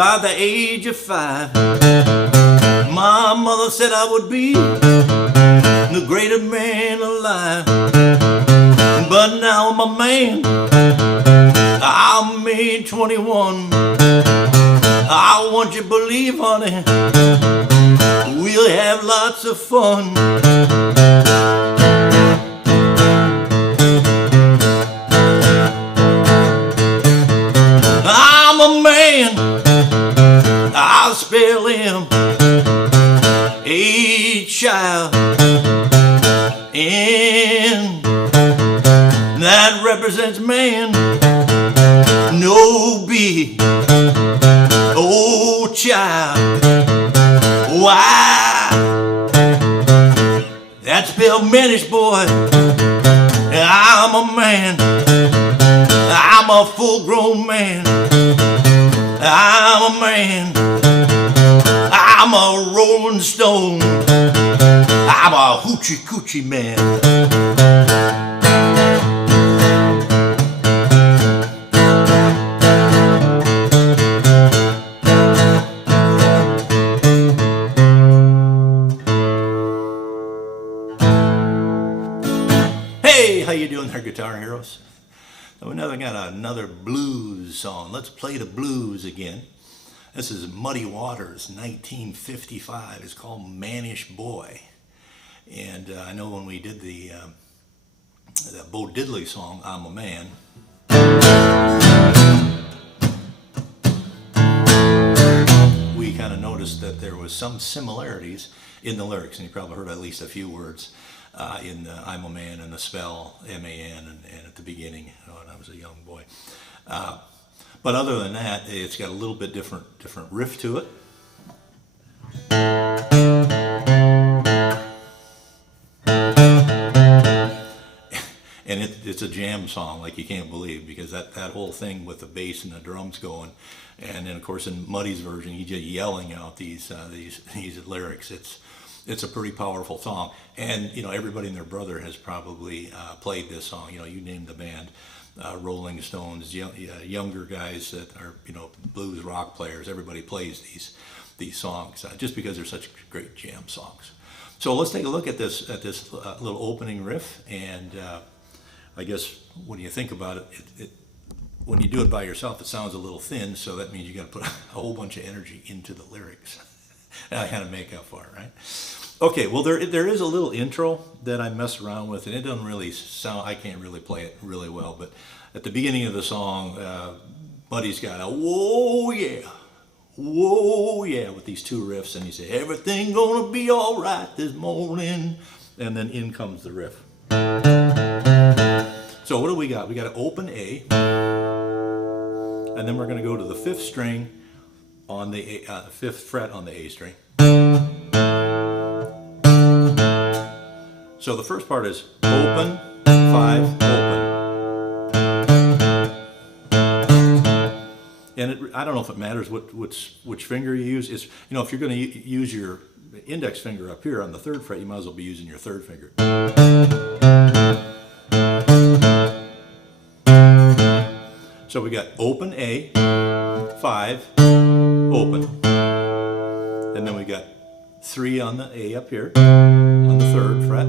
By the age of 5, my mother said I would be the greatest man alive. But now I'm a man, I'm made 21. I want you to believe, honey, we'll have lots of fun. I'm a man, I'll spell him a child, and that represents man. No B, oh child, why? That's spelled Manish Boy. I'm a man, I'm a full-grown man. I'm a man, I'm a rolling stone, I'm a hoochie coochie man. Hey, how you doing there, Guitar Heroes? So we got another blues song. Let's play the blues again. This is Muddy Waters, 1955. It's called Manish Boy. And I know when we did the Bo Diddley song, I'm a Man, we kind of noticed that there was some similarities in the lyrics, and you probably heard at least a few words in the I'm a Man and the spell, M-A-N, and at the beginning when I was a young boy. But other than that, it's got a little bit different riff to it. And it's a jam song like you can't believe, because that whole thing with the bass and the drums going, and then of course in Muddy's version he's just yelling out these lyrics. It's a pretty powerful song, and you know, everybody and their brother has probably played this song. You know, you name the band, Rolling Stones, younger guys that are, you know, blues rock players. Everybody plays these songs just because they're such great jam songs. So let's take a look at this little opening riff, and I guess when you think about it, when you do it by yourself, it sounds a little thin. So that means you got to put a whole bunch of energy into the lyrics. I kind of make up for it, right? Okay, well there is a little intro that I mess around with, and it doesn't really sound, I can't really play it really well, but at the beginning of the song, Buddy's got a whoa yeah with these two riffs, and he said, everything gonna be all right this morning, and then in comes the riff. So what do we got? We got an open A, and then we're gonna go to the 5th string on the 5th fret on the A string. So the first part is open, 5, open. And I don't know if it matters which finger you use. It's, you know, if you're going to use your index finger up here on the 3rd fret, you might as well be using your 3rd finger. So we got open A, 5, open. And then we got 3 on the A up here on the 3rd fret.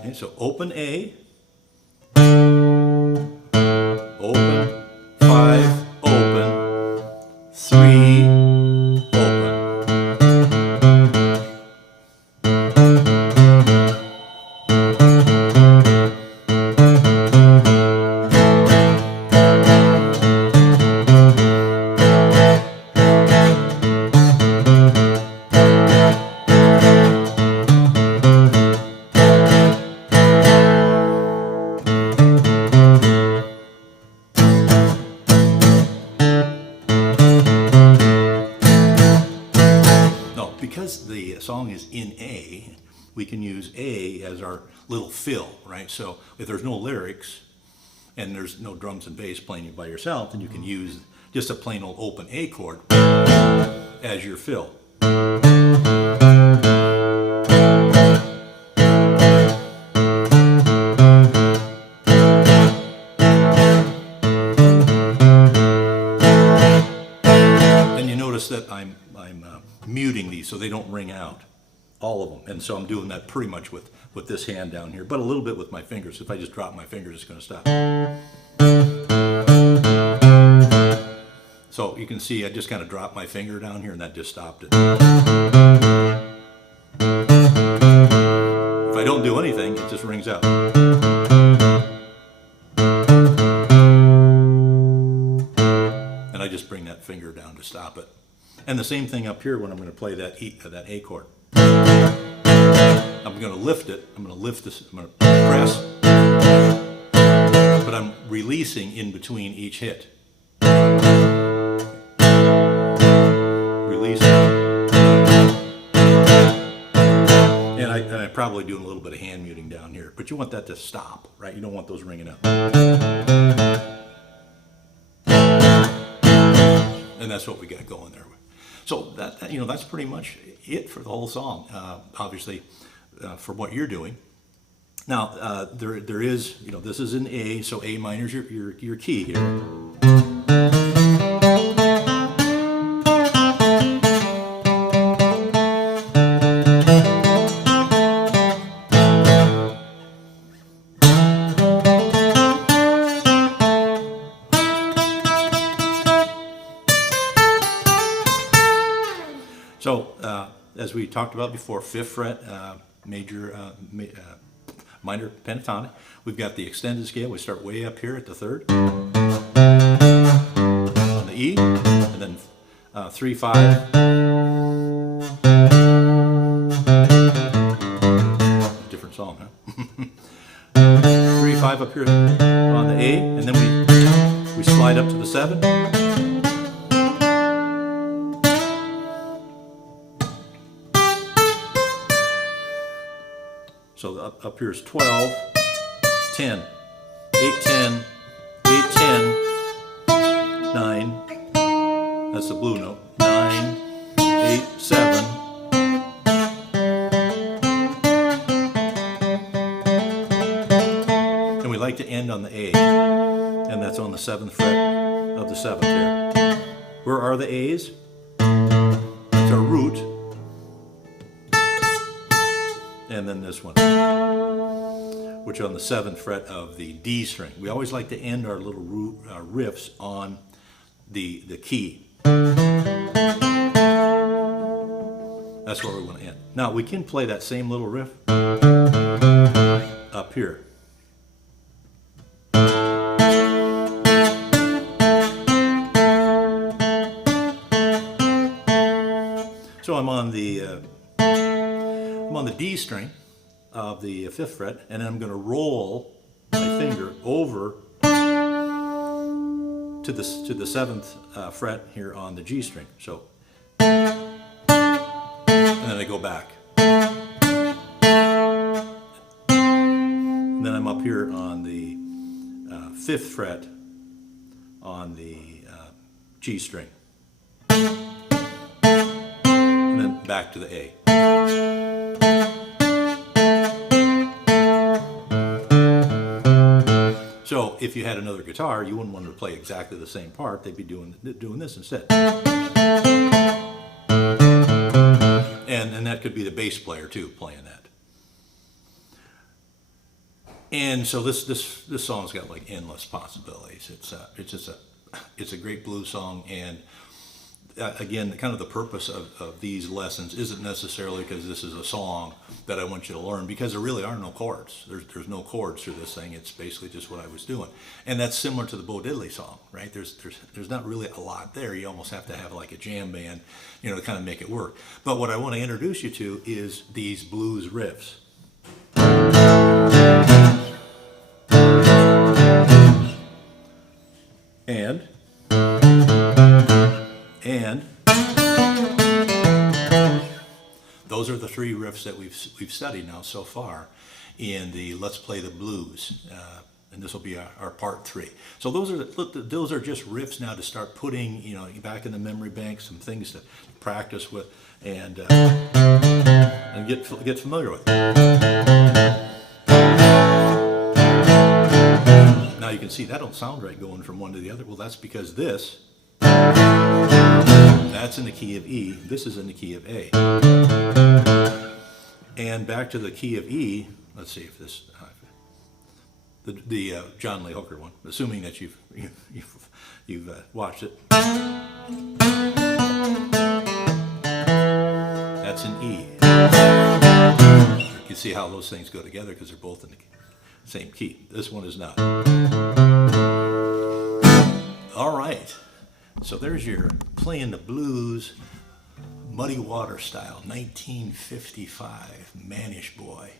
Okay, so open A, open, 5, open, 3, open. Because the song is in A, we can use A as our little fill, right? So if there's no lyrics and there's no drums and bass playing it by yourself, then you can use just a plain old open A chord as your fill. keys so they don't ring out, all of them. And so I'm doing that pretty much with this hand down here, but a little bit with my fingers. If I just drop my fingers, it's going to stop. So you can see I just kind of dropped my finger down here and that just stopped it. If I don't do anything, it just rings out. And I just bring that finger down to stop it. And the same thing up here when I'm going to play that A chord. I'm going to lift it, I'm going to lift this, I'm going to press, but I'm releasing in between each hit. Releasing. And I'm probably doing a little bit of hand muting down here, but you want that to stop, right? You don't want those ringing out. And that's what we got going there. So that you know, that's pretty much it for the whole song. Obviously, for what you're doing. Now there is, you know, this is in A, so A minor is your key here. So, as we talked about before, 5th fret, minor pentatonic. We've got the extended scale. We start way up here at the 3rd on the E, and then 3, 5. Different song, huh? 3, 5 up here on the A, and then we slide up to the 7. So up here is 12, 10, 8, 10, 8, 10, 9, that's the blue note, 9, 8, 7, and we like to end on the A, and that's on the 7th fret of the 7th here. Where are the A's? It's our root. And then this one, which are on the 7th fret of the D string. We always like to end our little riffs on the key. That's where we want to end. Now we can play that same little riff up here. So I'm on the D string of the 5th fret, and then I'm going to roll my finger over to the 7th fret here on the G string. So, and then I go back. And then I'm up here on the 5th fret on the G string. And then back to the A. So if you had another guitar, you wouldn't want to play exactly the same part. They'd be doing this instead. And that could be the bass player too, playing that. And so this song's got like endless possibilities. It's a great blues song, and again, kind of the purpose of these lessons isn't necessarily because this is a song that I want you to learn, because there really are no chords. There's no chords through this thing. It's basically just what I was doing. And that's similar to the Bo Diddley song, right? There's not really a lot there. You almost have to have like a jam band, you know, to kind of make it work. But what I want to introduce you to is these blues riffs. And those are the 3 riffs that we've studied now so far in the Let's Play the Blues, and this will be our part 3. So those are just riffs now to start putting, you know, back in the memory bank, some things to practice with and get familiar with. Now you can see that don't sound right going from one to the other. Well, that's because this That's in the key of E. This is in the key of A. And back to the key of E. Let's see if this, the John Lee Hooker one, assuming that you've watched it. That's in E. You can see how those things go together because they're both in the same key. This one is not. All right. So there's your playing the blues, Muddy Water style, 1955, Manish Boy.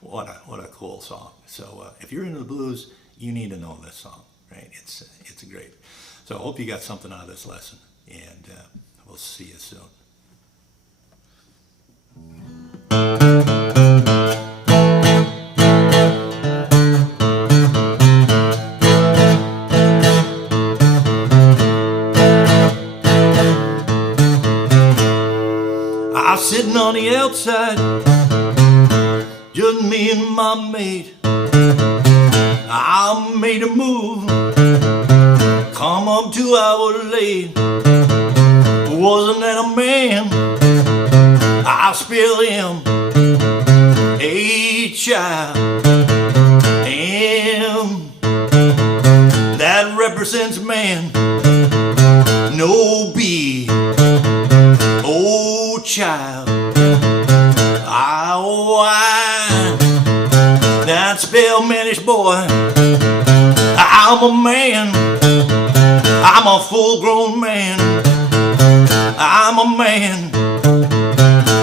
What a cool song. So if you're into the blues, you need to know this song, right? It's great. So I hope you got something out of this lesson, and we'll see you soon. I was sitting on the outside, just me and my mate. I made a move, come up 2 hours late. Wasn't that a man? I spilled him a child, and that represents man. No B, oh child, I whine. That spell Manish Boy. I'm a man, I'm a full-grown man. I'm a man,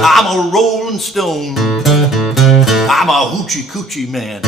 I'm a rolling stone. I'm a hoochie coochie man.